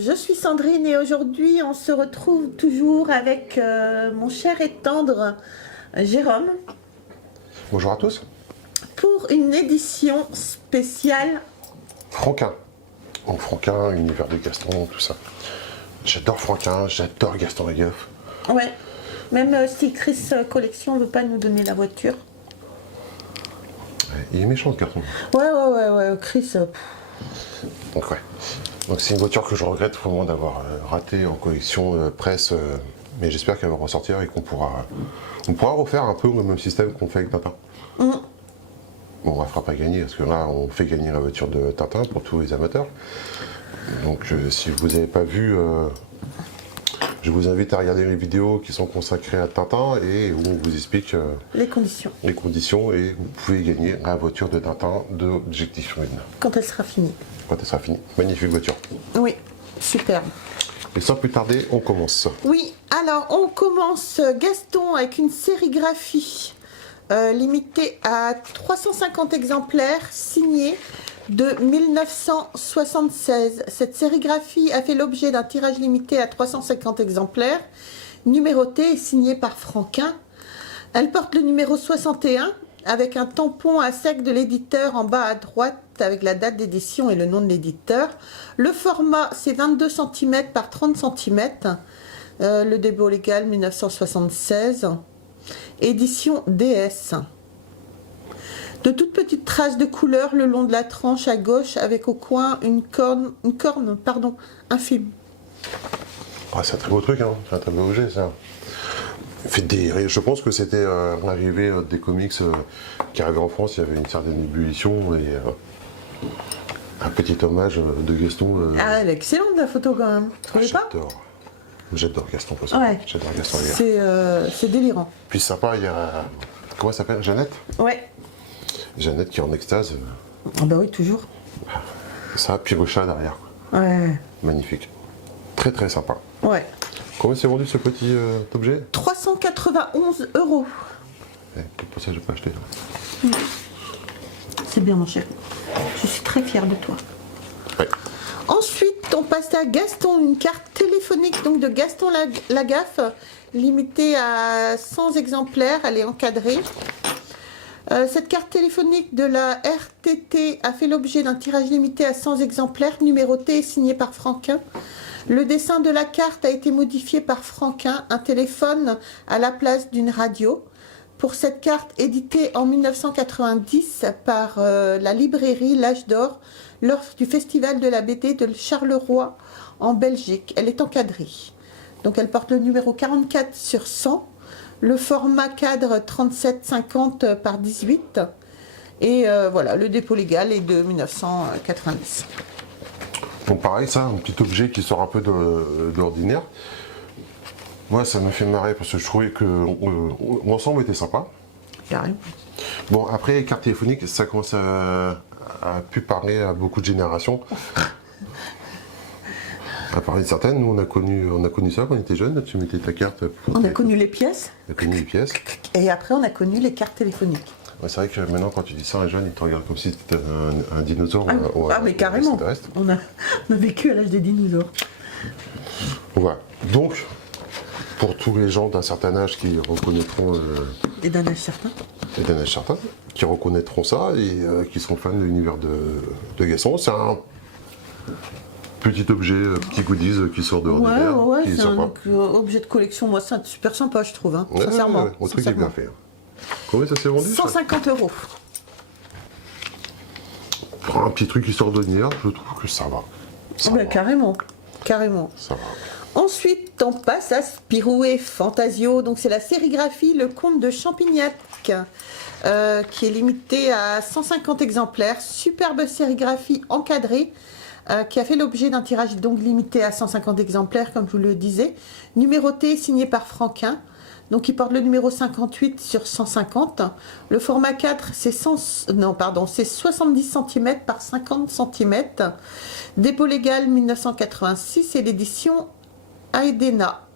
Je suis Sandrine et aujourd'hui on se retrouve toujours avec mon cher et tendre Jérôme. Bonjour à tous. Pour une édition spéciale Franquin. Donc Franquin, univers de Gaston, tout ça. J'adore Franquin, j'adore Gaston Lagaffe. Ouais, même si Chris Collection ne veut pas nous donner la voiture. Ouais, il est méchant ce garçon. Ouais, Chris. Donc ouais. Donc c'est une voiture que je regrette vraiment d'avoir raté en collection presse, mais j'espère qu'elle va ressortir et qu'on pourra refaire un peu le même système qu'on fait avec Tintin. Bon, on ne fera pas gagner parce que là on fait gagner la voiture de Tintin pour tous les amateurs. Donc si vous n'avez pas vu, je vous invite à regarder les vidéos qui sont consacrées à Tintin et où on vous explique les conditions et vous pouvez gagner la voiture de Tintin de Objectif Lune. Quand elle sera finie. Quand elle sera finie. Magnifique voiture. Oui, superbe. Et sans plus tarder, on commence. Oui, alors on commence Gaston avec une sérigraphie limitée à 350 exemplaires signée de 1976. Cette sérigraphie a fait l'objet d'un tirage limité à 350 exemplaires, numéroté et signée par Franquin. Elle porte le numéro 61 avec un tampon à sec de l'éditeur en bas à droite avec la date d'édition et le nom de l'éditeur. Le format, c'est 22 cm par 30 cm. Le dépôt légal 1976. Édition DS. De toutes petites traces de couleur le long de la tranche à gauche avec au coin une corne infime. Ah, c'est un très beau truc, hein. C'est un très beau objet, ça. Je pense que c'était l'arrivée des comics qui arrivaient en France. Il y avait une certaine ébullition et un petit hommage de Gaston. Ah, elle est excellente la photo quand même. Tu trouvais pas ? J'adore Gaston. Ouais. J'adore Gaston. C'est délirant. Puis sympa, il y a. Comment elle s'appelle ? Jeannette ? Ouais. Jeannette qui est en extase. Ah bah oui, toujours. Ça, puis le chat derrière. Ouais. Magnifique. Très très sympa. Ouais. Combien s'est vendu ce petit objet ? 391 €. Pour ça, je peux acheter. C'est bien, mon cher. Je suis très fière de toi. Ouais. Ensuite, on passe à Gaston, une carte téléphonique donc de Gaston Lagaffe, limitée à 100 exemplaires. Elle est encadrée. Cette carte téléphonique de la RTT a fait l'objet d'un tirage limité à 100 exemplaires, numéroté et signé par Franquin. Le dessin de la carte a été modifié par Franquin, un téléphone à la place d'une radio. Pour cette carte éditée en 1990 par la librairie L'Âge d'Or lors du festival de la BD de Charleroi en Belgique. Elle est encadrée. Donc elle porte le numéro 44 sur 100, le format cadre 37,50 par 18 et voilà, le dépôt légal est de 1990. Donc pareil, ça, un petit objet qui sort un peu d'ordinaire. Moi, ça m'a fait marrer parce que je trouvais que l'ensemble était sympa. Carrément. Bon, après, les cartes téléphoniques, ça commence à pu parler à beaucoup de générations. À parler de certaines, nous on a connu ça quand on était jeunes. Tu mettais ta carte. On a connu les pièces. On a connu les pièces. Et après, on a connu les cartes téléphoniques. Ouais, c'est vrai que maintenant, quand tu dis ça, les jeunes, ils te regardent comme si tu étais un dinosaure. Mais carrément. On a vécu à l'âge des dinosaures. Voilà. Donc, pour tous les gens d'un certain âge qui reconnaîtront. Et d'un âge certain. Et d'un âge certain, qui reconnaîtront ça et qui seront fans de l'univers de Gaston. C'est un petit objet, petit goodies qui sort de l'ordinaire. Ouais, c'est un objet de collection. Moi, c'est super sympa, je trouve. Hein, sincèrement. Ouais, le truc est bien fait. Combien ça s'est vendu 150 €. Pour un petit truc qui sort d'ordinaire, je trouve que ça va. Ça va. Carrément. Ça va. Ensuite, on passe à Spirou et Fantasio. Donc, c'est la sérigraphie Le Comte de Champignac, qui est limitée à 150 exemplaires. Superbe sérigraphie encadrée, qui a fait l'objet d'un tirage donc limité à 150 exemplaires, comme je vous le disais. Numéroté, signé par Franquin. Donc il porte le numéro 58 sur 150. Le format 4, c'est 70 cm par 50 cm. Dépôt légal 1986 et l'édition Aedena.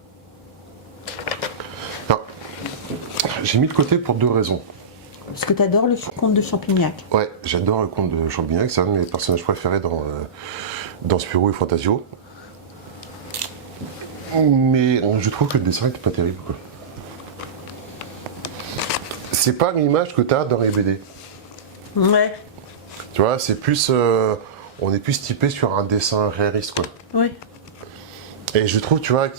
J'ai mis de côté pour 2 raisons. Parce que tu adores le conte de Champignac. Ouais, j'adore le conte de Champignac, c'est un de mes personnages préférés dans Spirou et Fantasio. Mais je trouve que le dessin n'était pas terrible, quoi. C'est pas l'image que tu as dans les BD. Ouais. Tu vois, c'est plus. On est plus typé sur un dessin réaliste, quoi. Oui. Et je trouve, tu vois, que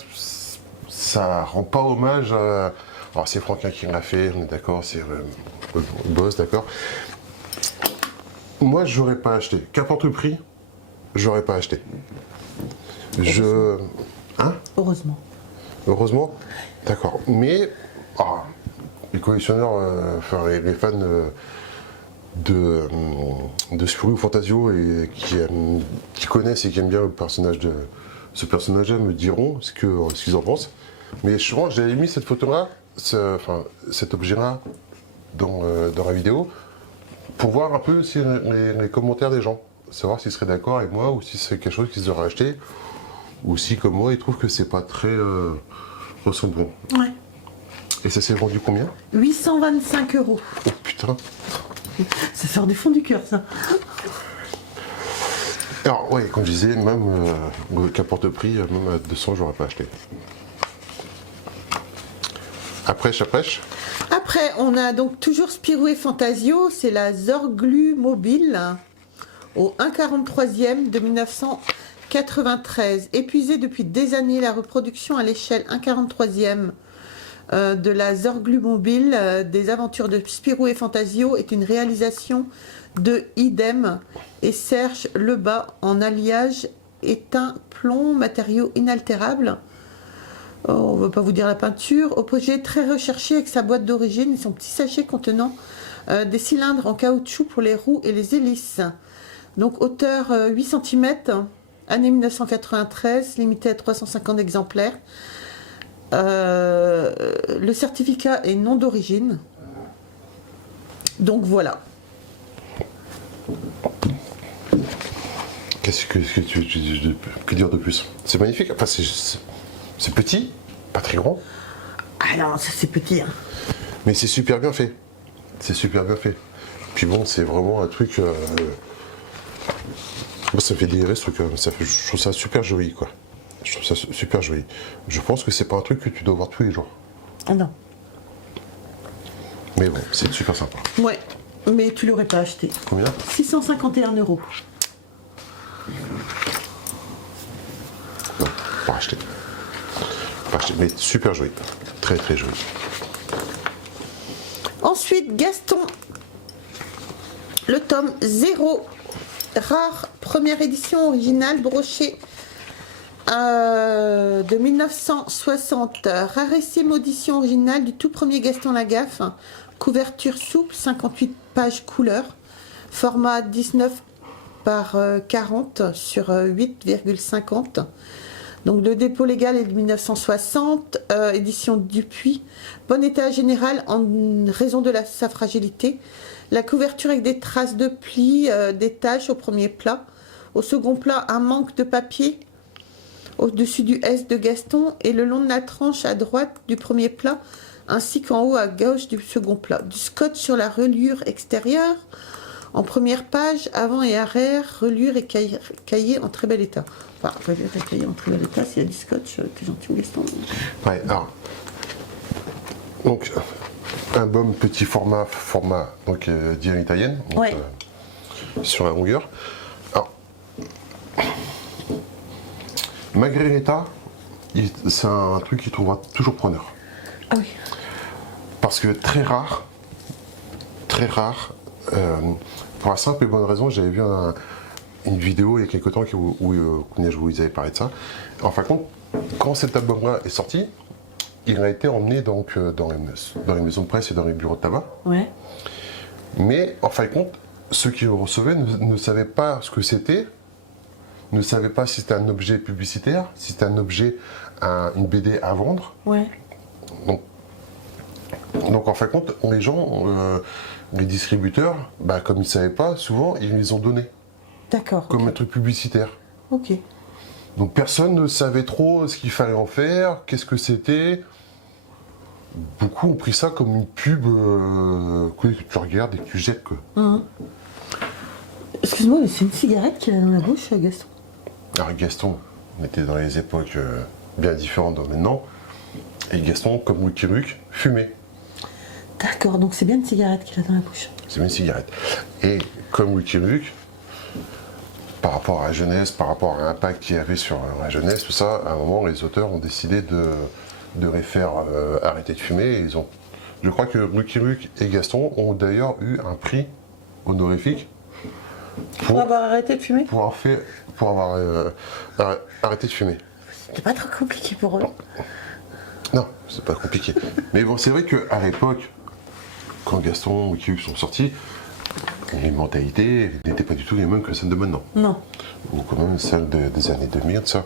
ça rend pas hommage à. Alors, c'est Franquin qui l'a fait, on est d'accord, c'est le boss, d'accord. Moi, j'aurais pas acheté. Qu'importe le prix, j'aurais pas acheté. Hein? Heureusement. Heureusement? D'accord. Mais. Les collectionneurs, enfin les fans de Spirou ou Fantasio et qui connaissent et qui aiment bien ce personnage-là me diront ce qu'ils en pensent. Mais souvent, j'avais mis cette photo-là, cet objet-là dans la vidéo pour voir un peu aussi les commentaires des gens, savoir s'ils seraient d'accord avec moi ou si c'est quelque chose qu'ils auraient acheté ou si, comme moi, ils trouvent que c'est pas très ressemblant. Ouais. Et ça s'est vendu combien? 825 €. Oh putain. Ça sort du fond du cœur, ça. Alors, ouais, comme je disais, même qu'importe le prix, même à 200, j'aurais pas acheté. Après. Après, on a donc toujours Spirou et Fantasio, c'est la Zorglu Mobile au 1/43e de 1993. Épuisée depuis des années, la reproduction à l'échelle 1/43e de la Zorglu Mobile des aventures de Spirou et Fantasio est une réalisation de Idem et Serge Lebas en alliage étain plomb, matériaux inaltérables. On ne va pas vous dire la peinture. Objet très recherché avec sa boîte d'origine et son petit sachet contenant des cylindres en caoutchouc pour les roues et les hélices. Donc hauteur 8 cm, année 1993, limité à 350 exemplaires. Le certificat est non d'origine. Donc voilà. Qu'est-ce que tu peux dire de plus? C'est magnifique. Enfin, c'est petit, pas très grand. Ah non, ça c'est petit. Hein. Mais c'est super bien fait. C'est super bien fait. Puis bon, c'est vraiment un truc. Moi, ça me fait délirer ce truc. Je trouve ça super joli, quoi. Je trouve ça super joli. Je pense que c'est pas un truc que tu dois voir tous les jours. Ah non. Mais bon, c'est super sympa. Ouais, mais tu l'aurais pas acheté. Combien? 651 €. Non, pas acheté. Pas acheté, mais super joli. Très très joli. Ensuite, Gaston. Le tome 0. Rare, première édition originale brochée de 1960. Rarissime audition originale du tout premier Gaston Lagaffe. Couverture souple, 58 pages couleur. Format 19 par 40 sur 8,50. Donc le dépôt légal est de 1960, édition Dupuis. Bon état général en raison de sa fragilité. La couverture avec des traces de plis, des taches au premier plat. Au second plat, un manque de papier au-dessus du S de Gaston et le long de la tranche à droite du premier plat, ainsi qu'en haut à gauche du second plat. Du scotch sur la reliure extérieure. En première page, avant et arrière, reliure et cahier en très bel état. Enfin, reliure et cahier en très bel état, s'il y a du scotch, t'es gentil, Gaston. Ouais, alors. Donc, album petit format, donc diane italienne, donc, Ouais. sur la longueur. Alors, malgré l'état, c'est un truc qui trouvera toujours preneur. Ah oui. Parce que très rare, pour la simple et bonne raison, j'avais vu une vidéo il y a quelques temps où je vous avais parlé de ça. En fin de compte, quand cet album-là est sorti, il a été emmené donc dans les maisons de presse et dans les bureaux de tabac. Ouais. Mais en fin de compte, ceux qui le recevaient ne savaient pas ce que c'était, ne savaient pas si c'était un objet publicitaire, si c'était un objet, une BD à vendre. Ouais. Donc, Donc en fin de compte, les gens, les distributeurs, bah, comme ils ne savaient pas, souvent ils les ont donnés D'accord. comme ok. un truc publicitaire. Ok. Donc personne ne savait trop ce qu'il fallait en faire, qu'est-ce que c'était. Beaucoup ont pris ça comme une pub que tu regardes et que tu jettes. Quoi. Excuse-moi, mais c'est une cigarette qu'il a dans la bouche, Gaston. Alors Gaston, on était dans les époques bien différentes de maintenant. Et Gaston, comme Lucky Luke, fumait. D'accord, donc c'est bien une cigarette qu'il a dans la bouche. C'est une cigarette. Et comme Lucky Luke, par rapport à la jeunesse, par rapport à l'impact qu'il y avait sur la jeunesse, tout ça, à un moment, les auteurs ont décidé de les faire arrêter de fumer. Et je crois que Lucky Luke et Gaston ont d'ailleurs eu un prix honorifique Pour avoir arrêté de fumer. pour avoir arrêté de fumer. C'était pas trop compliqué pour eux. Non, c'est pas compliqué. Mais bon, c'est vrai qu'à l'époque, quand Gaston et Lucky Luke sont sortis, les mentalités n'étaient pas du tout les mêmes que celles de maintenant. Non. Ou quand même celles des années 2000, ça.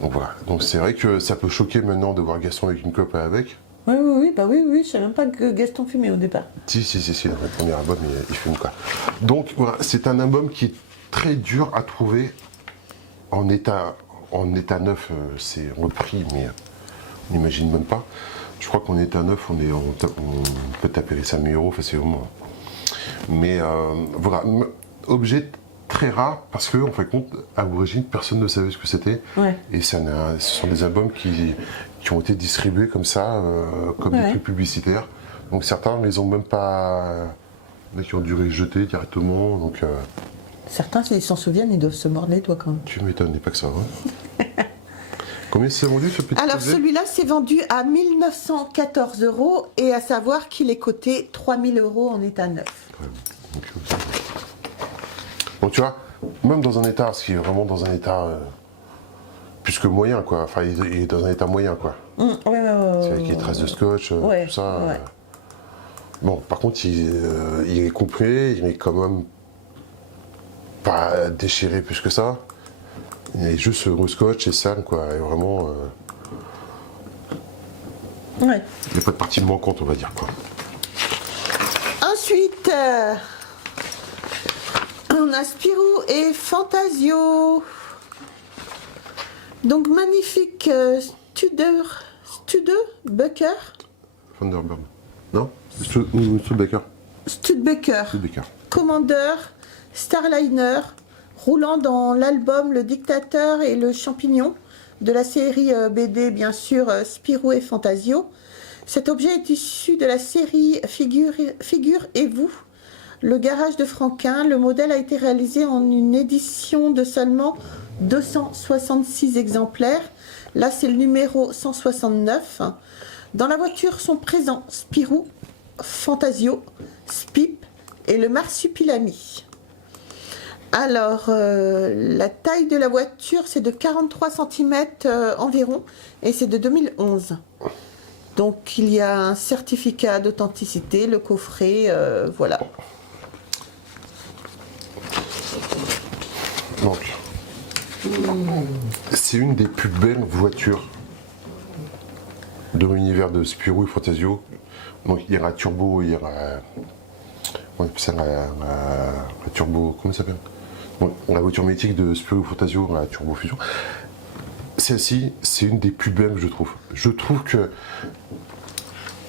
Donc voilà. Donc c'est vrai que ça peut choquer maintenant de voir Gaston avec une clope avec. Oui, je savais même pas que Gaston fumait au départ. Si, dans le premier album, il fume quoi. Donc voilà, c'est un album qui est très dur à trouver en état neuf. C'est repris, mais on n'imagine même pas. Je crois qu'en état neuf, on peut taper les 5 000 € facilement. Mais voilà, objet très rare parce que en fin de compte, à l'origine, personne ne savait ce que c'était. Ouais. Et ce sont des albums qui ont été distribués comme ça, comme des trucs publicitaires. Donc certains ne les ont même pas, qui ont dû les jeter directement. Donc Certains, s'ils s'en souviennent, ils doivent se mordre les doigts quand même. tu m'étonnes, n'est pas que ça. Hein. Combien c'est vendu ce petit Alors objet? celui-là, c'est vendu à 1 914 € et à savoir qu'il est coté 3 000 € en état neuf. Ouais, donc tu vois, même dans un état, ce qui est vraiment dans un état plus que moyen, quoi. Enfin, il est dans un état moyen, quoi. C'est avec les traces de scotch, tout ça. Ouais. Bon, par contre, il est complet, il est quand même pas déchiré plus que ça. Il est juste le scotch et sale, quoi. Et vraiment, Ouais. il n'y a pas de partie manquante, on va dire, quoi. Ensuite, on a Spirou et Fantasio. Donc magnifique Studebaker. Thunderbird. Non? Studebaker. Studebaker. Commandeur, Starliner, roulant dans l'album Le Dictateur et le Champignon de la série BD, bien sûr, Spirou et Fantasio. Cet objet est issu de la série Figure et vous, le garage de Franquin. Le modèle a été réalisé en une édition de seulement 266 exemplaires. Là, c'est le numéro 169. Dans la voiture sont présents Spirou, Fantasio, Spip et le Marsupilami. Alors, la taille de la voiture, c'est de 43 cm environ et c'est de 2011. Donc, il y a un certificat d'authenticité, le coffret, voilà. Donc, c'est une des plus belles voitures de l'univers de Spirou et Fantasio. Donc, il y aura turbo, il y aura. On appelle ça la turbo. Comment ça s'appelle? Bon, la voiture mythique de Spirou et Fantasio, la turbo fusion. Celle-ci, c'est une des plus belles, je trouve. Je trouve que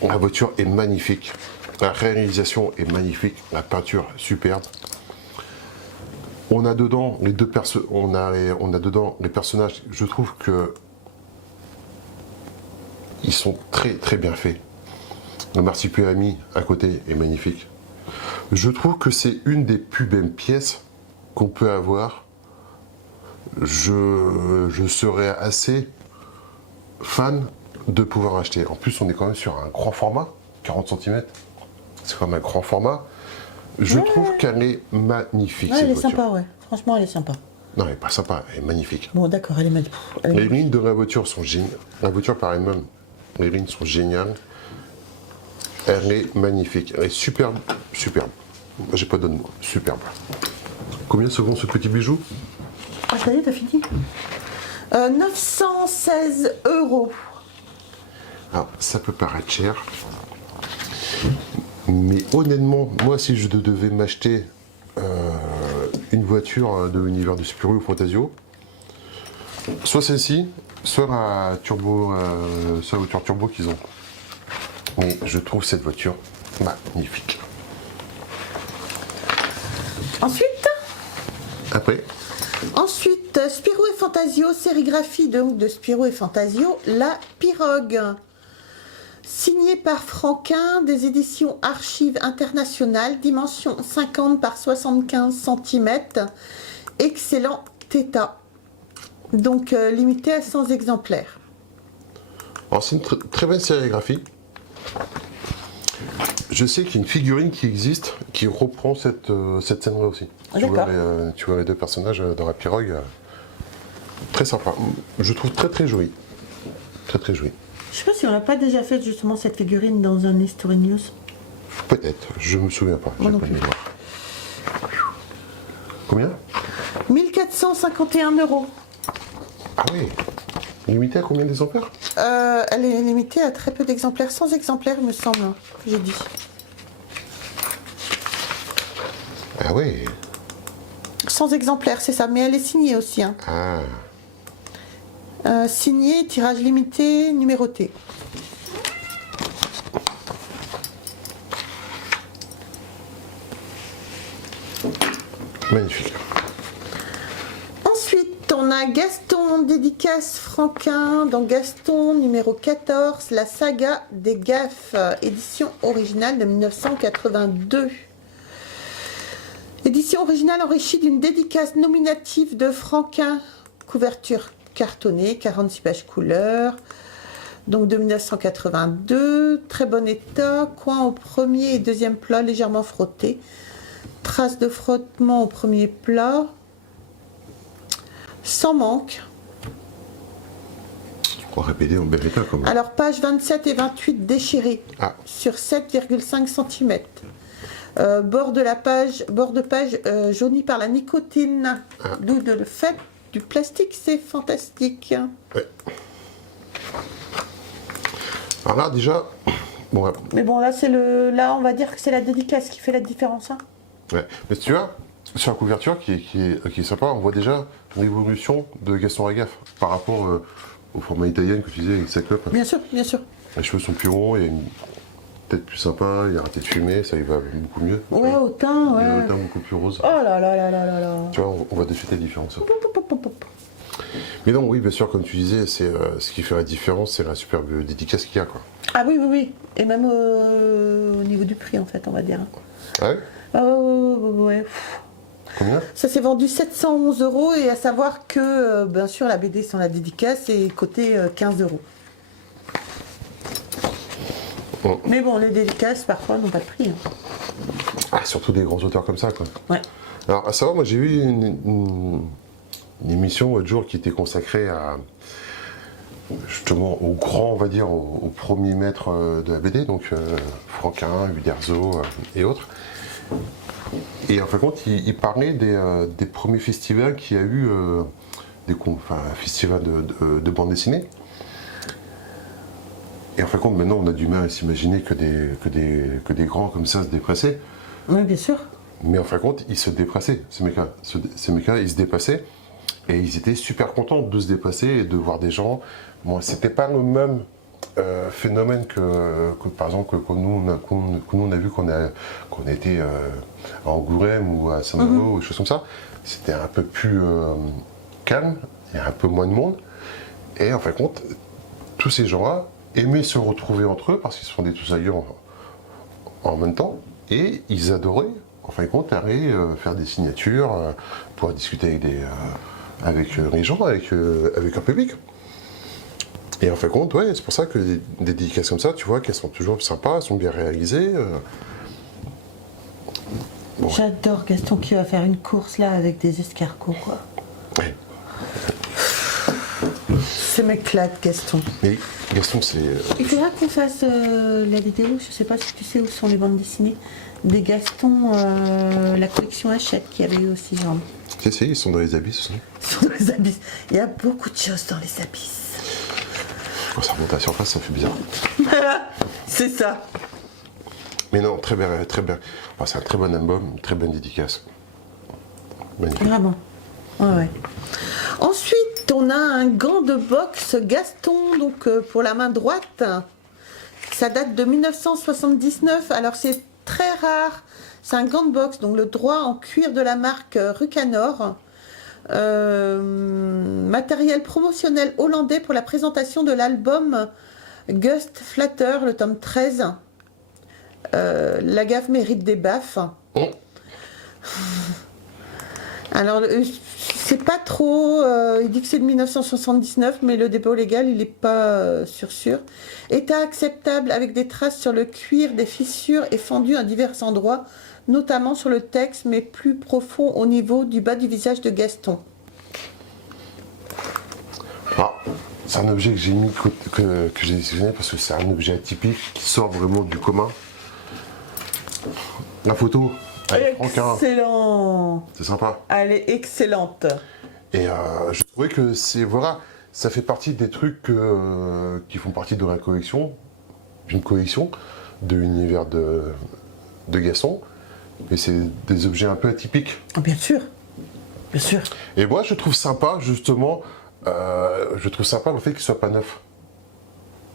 la voiture est magnifique. La réalisation est magnifique. La peinture, superbe. On a dedans on a dedans les personnages. Je trouve que ils sont très très bien faits. Le marsupilami à côté est magnifique. Je trouve que c'est une des plus belles pièces qu'on peut avoir. Je serais assez fan de pouvoir acheter. En plus, on est quand même sur un grand format, 40 cm. C'est quand même un grand format. Je trouve qu'elle est magnifique. Ouais, cette elle est voiture. sympa, ouais. Franchement, elle est sympa. Non, elle n'est pas sympa, elle est magnifique. Bon, d'accord, elle est magnifique. Les lignes de la voiture sont géniales. La voiture par elle-même, les lignes sont géniales. Elle est magnifique. Elle est superbe, superbe. J'ai pas d'autre mot. Superbe. Combien se vend ce petit bijou? Ah, ça y est, t'as fini 916 €. Alors, ça peut paraître cher. Mais honnêtement, moi, si je devais m'acheter une voiture de l'univers de Spirou ou Fantasio, soit celle-ci, soit la turbo, soit la voiture turbo qu'ils ont. Mais je trouve cette voiture magnifique. Ensuite, Spirou et Fantasio, sérigraphie donc de Spirou et Fantasio, La Pirogue. Signé par Franquin, des éditions Archives Internationales, dimension 50 par 75 cm, excellent état. Donc limité à 100 exemplaires. Alors c'est une très belle sérigraphie. Je sais qu'il y a une figurine qui existe qui reprend cette scène-là aussi. Tu vois les deux personnages dans la pirogue. Très sympa. Je trouve très joli. Très joli. Je sais pas si on n'a pas déjà fait justement cette figurine dans un History News. Peut-être, je me souviens pas. Moi J'ai non pas de plus. mémoire. Combien 1451 €. Ah oui. Limité à combien d'exemplaires? Elle est limitée à très peu d'exemplaires, 100 exemplaires il me semble, j'ai dit. Ah oui. 100 exemplaires, c'est ça, mais elle est signée aussi. Hein. Ah. Signée, tirage limité, numéroté. Magnifique. Ensuite, on a Gaston, dédicace Franquin, dans Gaston, numéro 14, la saga des gaffes, édition originale de 1982. Édition originale enrichie d'une dédicace nominative de Franquin, couverture cartonnée, 46 pages couleur, donc de 1982, très bon état, coin au premier et deuxième plat légèrement frotté, traces de frottement au premier plat, sans manque. On va répéter en bel état quand même. Alors pages 27 et 28 déchirées sur 7,5 cm. Bord de page jauni par la nicotine, d'où le fait du plastique, c'est fantastique. Ouais. Alors là déjà, bon. Ouais. Mais bon là là on va dire que c'est la dédicace qui fait la différence. Hein. Ouais. Mais tu vois, sur la couverture qui est sympa, on voit déjà l'évolution de Gaston Lagaffe par rapport au format italien que tu disais avec sa clope. Bien sûr, bien sûr. Les cheveux sont plus ronds, il y a une tête plus sympa, il a arrêté de fumer, ça y va beaucoup mieux. Ouais, au teint, ouais. Il a un teint beaucoup plus rose. Oh là là là là là là. Tu vois, on voit de suite la différence. Mais non, oui, bien sûr, comme tu disais, c'est ce qui fait la différence, c'est la superbe dédicace qu'il y a, quoi. Ah oui, oui, oui. Et même au niveau du prix, en fait, on va dire. Ah ouais? Ah ouais. Combien? Ça s'est vendu 711 € et à savoir que, bien sûr, la BD sans la dédicace est cotée 15 €. Oh. Mais bon, les dédicaces, parfois, n'ont pas de prix. Hein. Ah, surtout des grands auteurs comme ça, quoi. Ouais. Alors, à savoir, moi, j'ai vu une émission l'autre jour qui était consacrée à, justement, au grand, on va dire, au premier maître de la BD, donc Franquin, Uderzo et autres. Et en fin de compte, il parlait des premiers festivals qu'il y a eu, un festival de bande dessinée. Et en fin de compte, maintenant, on a du mal à s'imaginer que des grands comme ça se dépressaient. Oui, bien sûr. Mais en fin de compte, ils se dépressaient, ces mecs-là. Ces mecs-là, ils se dépassaient. Et ils étaient super contents de se dépasser et de voir des gens. Bon, c'était pas le même phénomène que par exemple, que nous, on a vu qu'on a été à Angoulême ou à Saint-Malo, ou des choses comme ça. C'était un peu plus calme, il y a un peu moins de monde. Et en fin de compte, tous ces gens-là aimaient se retrouver entre eux parce qu'ils se fondaient tous ailleurs en même temps. Et ils adoraient, en fin de compte, aller faire des signatures, pouvoir discuter avec les gens, avec un public. Et en fin de compte, ouais, c'est pour ça que des dédicaces comme ça, tu vois, qu'elles sont toujours sympas, elles sont bien réalisées. Bon. J'adore Gaston qui va faire une course là avec des escargots, quoi. Ouais. Ça m'éclate, Gaston. Mais Gaston, c'est... Il faudra qu'on fasse la vidéo, je sais pas si tu sais où sont les bandes dessinées, des Gaston, la collection Hachette qui avait eu aussi, genre. Si, ils sont dans les abysses aussi. Ils sont dans les abysses. Il y a beaucoup de choses dans les abysses. Quand ça remonte à la surface, ça fait bizarre. C'est ça. Mais non, très bien, très bien. Enfin, c'est un très bon album, une très bonne dédicace. Magnifique. Vraiment. Ouais. Ensuite, on a un gant de boxe Gaston, donc pour la main droite. Ça date de 1979. Alors c'est très rare. C'est un gant de boxe, donc le droit en cuir de la marque Rucanor. Matériel promotionnel hollandais pour la présentation de l'album Gust Flatter, le tome 13. La gaffe mérite des baffes. Oh. Alors, c'est pas trop. Il dit que c'est de 1979, mais le dépôt légal, il n'est pas sûr. État acceptable avec des traces sur le cuir, des fissures et fendues à divers endroits, notamment sur le texte, mais plus profond au niveau du bas du visage de Gaston. Ah, c'est un objet que j'ai mis, que j'ai sélectionné parce que c'est un objet atypique qui sort vraiment du commun. La photo, elle est franquin. Excellent. C'est sympa. Elle est excellente. Et je trouvais que c'est, voilà, ça fait partie des trucs qui font partie de la collection, d'une collection de l'univers de Gaston. Mais c'est des objets un peu atypiques. Bien sûr. Bien sûr. Et moi, je trouve sympa, justement, je trouve sympa le fait qu'il soit pas neuf.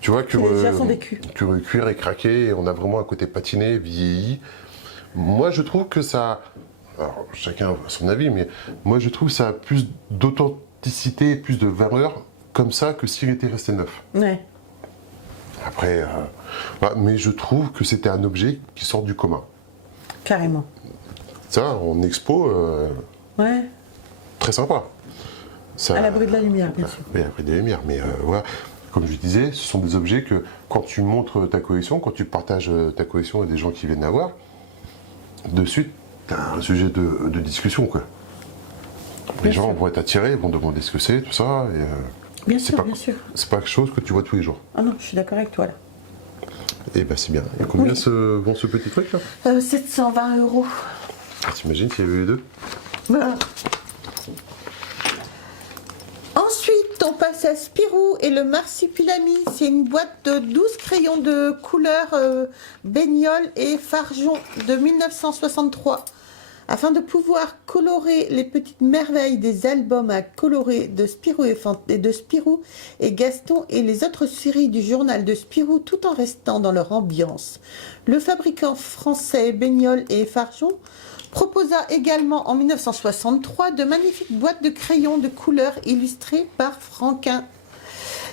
Tu vois que le cuir est craqué et on a vraiment un côté patiné, vieilli. Moi, je trouve que ça... Alors, chacun a son avis, mais moi, je trouve que ça a plus d'authenticité, plus de valeur comme ça que s'il était resté neuf. Ouais. Après, voilà, mais je trouve que c'était un objet qui sort du commun. Carrément. Ça, en expo, Ouais. très sympa. Ça, À l'abri de la lumière, bien sûr. Oui, à l'abri de la lumière, mais voilà. Comme je disais, ce sont des objets que quand tu montres ta collection, quand tu partages ta collection à des gens qui viennent la voir, de suite, tu as un sujet de discussion, quoi. Les gens vont être attirés, vont demander ce que c'est, tout ça. Et, Bien c'est sûr, pas, bien sûr. c'est pas quelque chose que tu vois tous les jours. Ah non, je suis d'accord avec toi là. Et ben c'est bien. Et combien Oui. vend ce petit truc là 720 €. T'imagines s'il y avait eu les deux? Voilà. Ensuite, on passe à Spirou et le Marsupilami. C'est une boîte de 12 crayons de couleur baignol et farjon de 1963. Afin de pouvoir colorer les petites merveilles des albums à colorer de Spirou et Gaston et les autres séries du journal de Spirou tout en restant dans leur ambiance. Le fabricant français Baignol et Farjon proposa également en 1963 de magnifiques boîtes de crayons de couleur illustrées par Franquin.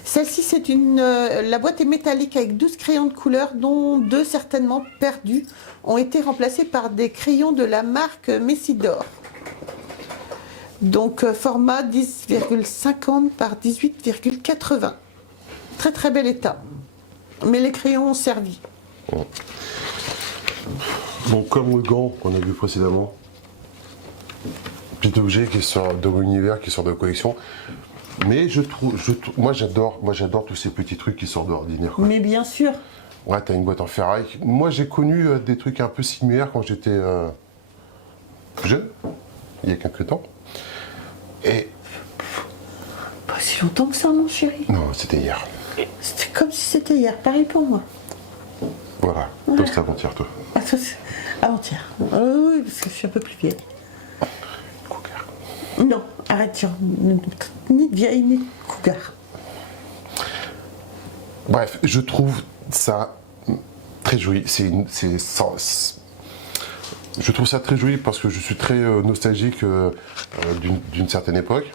Celle-ci, la boîte est métallique avec 12 crayons de couleur, dont 2 certainement perdus, ont été remplacés par des crayons de la marque Messidor. Donc format 10,50 par 18,80. Très très bel état. Mais les crayons ont servi. Bon, comme le gant qu'on a vu précédemment, petit objet qui sort de l'univers, qui sort de la collection. Mais moi j'adore tous ces petits trucs qui sortent de l'ordinaire. Mais bien sûr. Ouais, t'as une boîte en ferraille. Moi j'ai connu des trucs un peu similaires quand j'étais jeune, il y a quelques temps. Et. Pas si longtemps que ça, mon chéri. Non, c'était hier. C'était comme si c'était hier, pareil pour moi. Voilà, toi c'était avant-hier, toi. Ah, ça, c'est avant-hier. Oui, parce que je suis un peu plus vieille. Cougar. Non, arrête, tiens. Ni de vieille, ni de cougar. Bref, je trouve ça très joli. Je trouve ça très joli parce que je suis très nostalgique d'une certaine époque.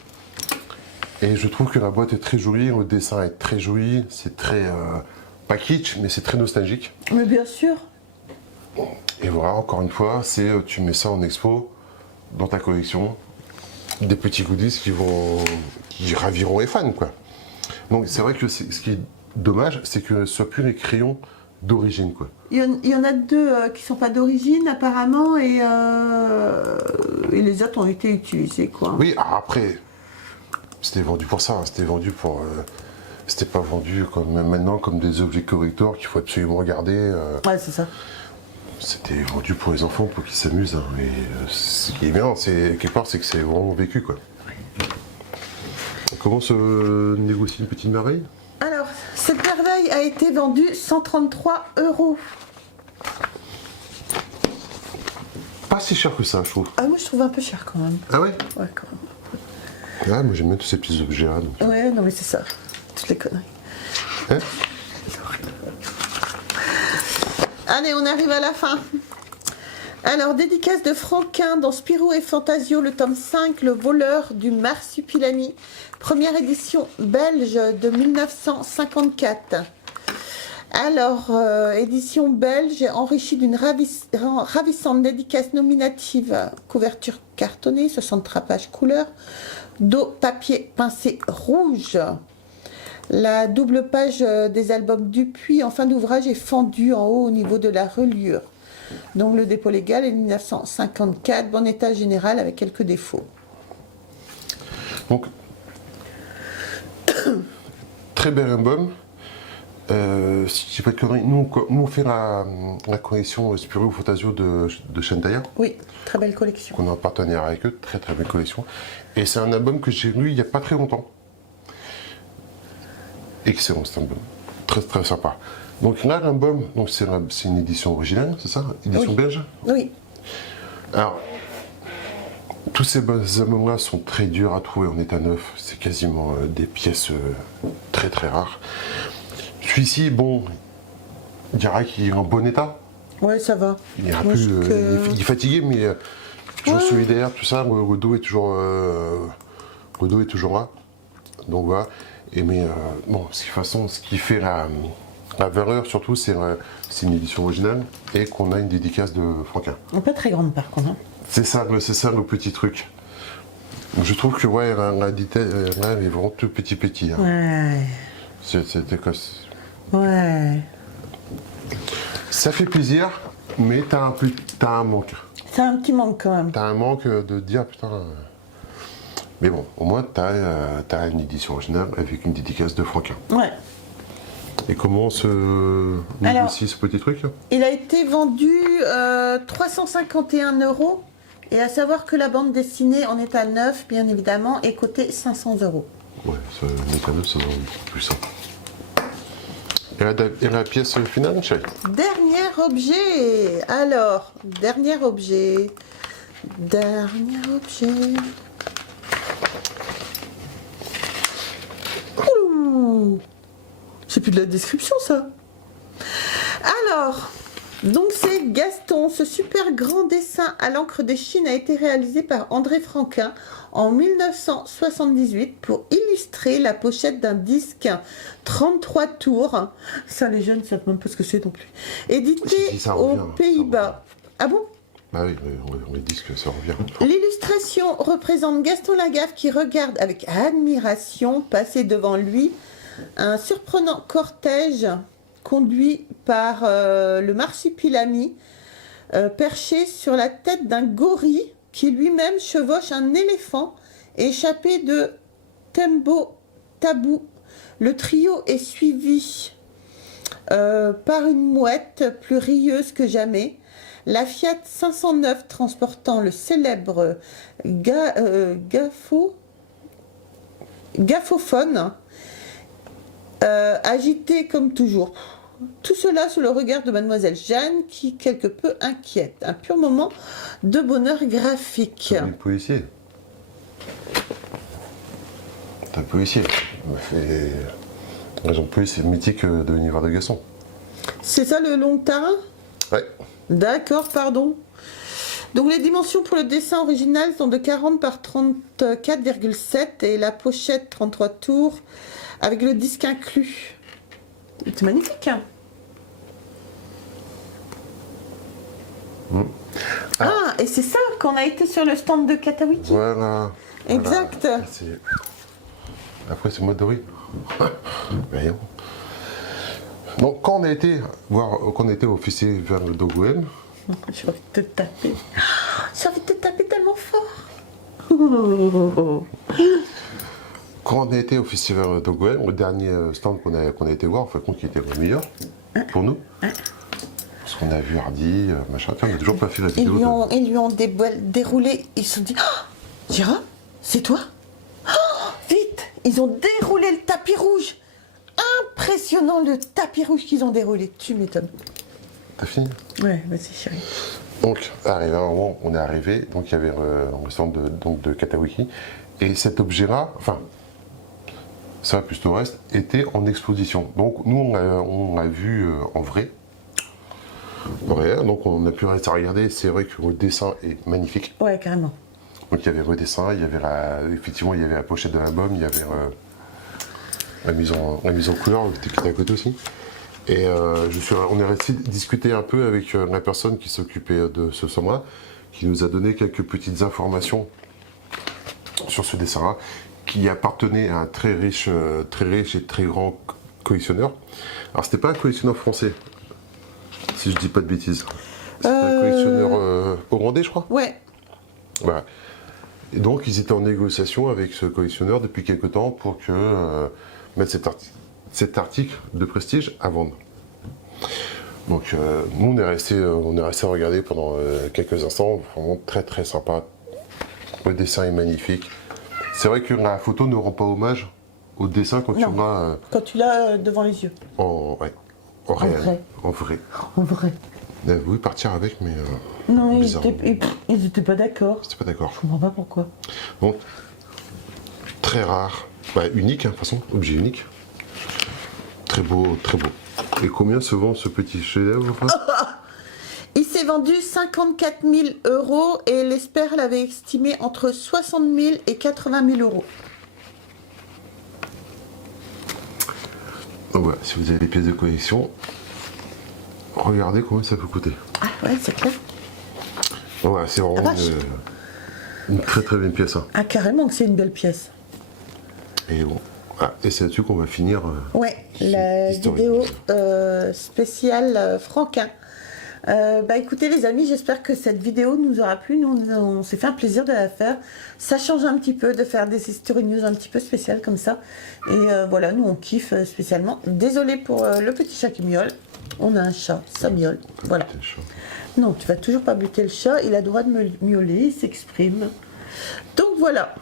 Et je trouve que la boîte est très jolie, le dessin est très joli, c'est très... pas kitsch, mais c'est très nostalgique. Mais bien sûr. Et voilà, encore une fois, tu mets ça en expo, dans ta collection, des petits goodies qui raviront les fans, quoi. Donc c'est vrai que ce qui est dommage, c'est que ce soit plus les crayons d'origine, quoi. Il y en a 2 qui sont pas d'origine, apparemment, et les autres ont été utilisés, quoi. Oui, après, c'était vendu pour ça, hein, c'était vendu pour... c'était pas vendu comme maintenant comme des objets collector qu'il faut absolument garder. Ouais, c'est ça. C'était vendu pour les enfants, pour qu'ils s'amusent. Hein. Et ce qui est bien, quelque part, c'est que c'est vraiment vécu, quoi. Comment se négocie une petite merveille? Alors, cette merveille a été vendue 133 €. pas si cher que ça, je trouve. Ah, moi je trouve un peu cher quand même. Ah ouais? Ouais, quand même. Ouais, moi j'aime bien tous ces petits objets-là. Donc. Ouais, non mais c'est ça. Toutes les conneries. Hein? Allez, on arrive à la fin. Alors, dédicace de Franquin dans Spirou et Fantasio, le tome 5, Le voleur du marsupilami. Première édition belge de 1954. Alors, édition belge enrichie d'une ravissante dédicace nominative, couverture cartonnée, 63 pages couleur, dos papier pincé rouge. La double page des albums Dupuis en fin d'ouvrage est fendue en haut au niveau de la reliure. Donc le dépôt légal est 1954, bon état général avec quelques défauts. Donc, très bel album. Si je dis pas de conneries, nous on fait la collection Spirou Fantasio de Shantaya. Oui, très belle collection. On est en partenariat avec eux, très très belle collection. Et c'est un album que j'ai lu il n'y a pas très longtemps. Excellent cet album, très très sympa. Donc là l'album, c'est une édition originale, c'est ça? Édition Oui. belge? Oui. Alors, tous ces albums-là sont très durs à trouver en état neuf, c'est quasiment des pièces très très rares. Celui-ci, bon, je dirais qu'il est en bon état. Ouais, ça va. Il est un peu, il est fatigué, mais toujours solidaire, tout ça. Le dos est toujours, là. Donc voilà. Et mais bon, de toute façon, ce qui fait la valeur surtout, c'est une édition originale et qu'on a une dédicace de Franquin. Pas très grande par contre. Hein. C'est ça le petit truc. Donc, je trouve que ouais, là, elle est vraiment tout petit. Hein. Ouais. C'était quoi? Ouais. Ça fait plaisir, mais t'as un manque. C'est un petit manque quand même. T'as un manque de dire putain. Mais bon, au moins t'as une édition originale avec une dédicace de Franquin. Ouais. Et comment se négocie ce petit truc? Il a été vendu 351 €. Et à savoir que la bande dessinée en état neuf, bien évidemment, est cotée 500 €. Ouais, ça, l'état neuf, ça va beaucoup plus simple. Et la pièce finale, chérie? Dernier objet. Alors, dernier objet. Ouh, c'est plus de la description, ça. Alors, donc c'est Gaston. Ce super grand dessin à l'encre de Chine a été réalisé par André Franquin en 1978 pour illustrer la pochette d'un disque 33 tours. Ça, les jeunes ne savent même pas ce que c'est non plus. Édité Si, ça revient, aux Pays-Bas. Ah bon? Ah oui, on les dit que ça revient. L'illustration représente Gaston Lagaffe qui regarde avec admiration passer devant lui un surprenant cortège conduit par le marsupilami perché sur la tête d'un gorille qui lui-même chevauche un éléphant échappé de Tembo Tabou. Le trio est suivi par une mouette plus rieuse que jamais. La Fiat 509 transportant le célèbre gaffophone, agité comme toujours. Tout cela sous le regard de Mademoiselle Jeanne qui quelque peu inquiète. Un pur moment de bonheur graphique. T'as un policier. T'as un policier. C'est raison de police mythique de l'univers de Gaston. C'est ça le long tarin? Ouais. D'accord, pardon. Donc les dimensions pour le dessin original sont de 40 par 34,7 et la pochette 33 tours avec le disque inclus. C'est magnifique. Hein. Ah, et c'est ça qu'on a été sur le stand de Katawiki. Voilà. Exact. Voilà. Après, c'est moi Dory. Voyons. Donc, quand on a été au festival de Dogwell, J'ai envie de te taper. J'ai envie de te taper tellement fort. quand on a été au festival de Dogwell, le dernier stand qu'on a été voir, en fait, qui était le meilleur pour nous. Parce qu'on a vu Hardy, machin. On n'a toujours pas fait la vidéo. Ils lui ont déroulé. Ils se sont dit, oh, Gérard, c'est toi? Oh, vite. Ils ont déroulé le tapis rouge. Impressionnant le tapis rouge qu'ils ont déroulé. Tu m'étonnes. T'as fini? Ouais, vas-y chérie. Donc, arrivé à un moment, on est arrivé, donc il y avait un restaurant de Katawiki, et cet objet-là, enfin, ça plus le reste, était en exposition. Donc nous, on l'a vu en vrai. Donc on a pu rester à regarder, c'est vrai que le dessin est magnifique. Ouais, carrément. Donc il y avait le dessin, il y avait effectivement il y avait la pochette de l'album, il y avait la mise en couleur qui était à côté aussi. Et on est resté discuter un peu avec la personne qui s'occupait de ce stand-là, qui nous a donné quelques petites informations sur ce dessin-là, qui appartenait à un très riche et très grand collectionneur. Alors c'était pas un collectionneur français, si je dis pas de bêtises. C'était un collectionneur hollandais, je crois. Ouais. Voilà. Et donc ils étaient en négociation avec ce collectionneur depuis quelque temps pour mettre cet article de prestige à vendre. Donc nous on est resté à regarder pendant quelques instants, vraiment très très sympa. Le dessin est magnifique. C'est vrai que la photo ne rend pas hommage au dessin quand tu l'as quand tu l'as devant les yeux. en réel, en vrai. En vrai. Oui, partir avec, mais Non, bizarre. ils étaient pas d'accord. C'était pas d'accord. Je comprends pas pourquoi. Donc très rare, unique, de toute façon, objet unique. Très beau, très beau. Et combien se vend ce petit chef-d'œuvre? Il s'est vendu 54 000 € et l'expert l'avait estimé entre 60 000 et 80 000 €. Donc voilà, si vous avez des pièces de collection, regardez combien ça peut coûter. Ah ouais, c'est clair. Voilà, c'est vraiment une très très belle pièce. Hein. Ah, carrément que c'est une belle pièce. Et bon, voilà. Et c'est là-dessus qu'on va finir. Ouais, la vidéo spéciale Franquin. Écoutez les amis, j'espère que cette vidéo nous aura plu. Nous, on s'est fait un plaisir de la faire. Ça change un petit peu de faire des history news un petit peu spéciales comme ça. Et voilà, nous on kiffe spécialement. Désolé pour le petit chat qui miaule. On a un chat, ça miaule. Voilà. Non, tu vas toujours pas buter le chat. Il a le droit de me miauler, il s'exprime. Donc voilà.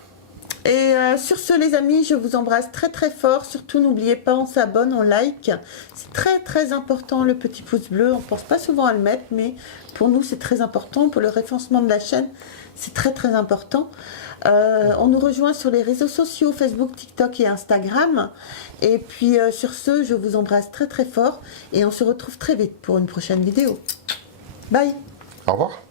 Et sur ce les amis, je vous embrasse très très fort. Surtout n'oubliez pas, on s'abonne, on like. C'est très très important le petit pouce bleu. On ne pense pas souvent à le mettre, mais pour nous c'est très important. Pour le référencement de la chaîne, c'est très très important. On nous rejoint sur les réseaux sociaux, Facebook, TikTok et Instagram. Et puis sur ce, je vous embrasse très très fort. Et on se retrouve très vite pour une prochaine vidéo. Bye. Au revoir.